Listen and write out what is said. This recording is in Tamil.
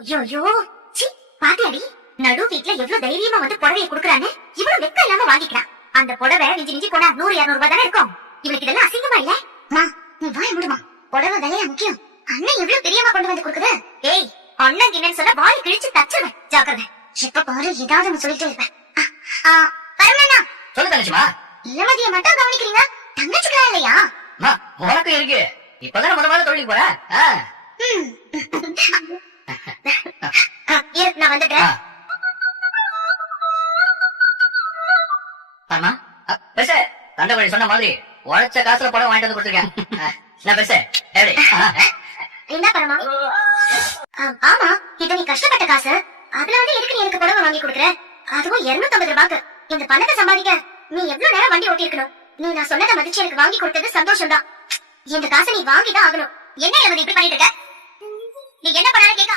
ஐயோ சி பாத்தியாடி, நடு வீட்ல எவ்வளவு தைரியமா வந்து புடவையை குடுக்கறான்னு இவ்வளவு வெக்க இல்லாம வாங்கிக்கிறான். அந்த புடவை மிஞ்சி மிஞ்சி போனா 100-200 ரூபாய் தானே இருக்கும். இவளுக்கு இதெல்லாம் அசிங்கமா இல்ல? நீ வாய மூடுமா, புடவை விலையா முக்கியம். அண்ணன் எவ்வளவு பெரியமா கொண்டு வந்து கொடுக்குது. ஏய், அண்ணன் என்னன்னு சொன்னா வாய் கிழிச்சு தச்சிருவேன், ஜாக்கிரதை. இப்ப பாரு ஏதாவது ஒண்ணு சொல்லிட்டே இருப்பேன். பரமண்ணா சொல்லு தங்கச்சிமா. இளமதிய மட்டும் கவனிக்கிறீங்க, தங்கச்சிக்கலாம் இல்லையா? உனக்கு இருக்கு, இப்பதான் முதல்ல தொழிலுக்கு போற. நான் வந்துட்டேன். ஆமா பெருசு, தண்டகோழி சொன்ன மாதிரி உழைச்ச காசுல படம் வாங்கிட்டு வந்து கொடுத்துருக்கேன். நான் பெருசு எப்படி என்ன பரமா? ஆமா, இது நீ கஷ்டப்பட்ட காசு. அதுல வந்து எதுக்கு நீ எனக்கு புடவை வாங்கி கொடுக்குற? அதுவும் 250 ரூபாய்க்கு. இந்த பணத்தை சம்பாதிக்க நீ எவ்வளவு நேரம் வண்டி ஓட்டி இருக்கணும். நீ நான் சொன்னதை மதிச்சு எனக்கு வாங்கி கொடுத்தது சந்தோஷம் தான். இந்த காசை நீ வாங்கிதான் ஆகணும். என்ன இப்படி பண்ணிட்டு இருக்க? நீ என்ன பண்ணாலும் கேட்க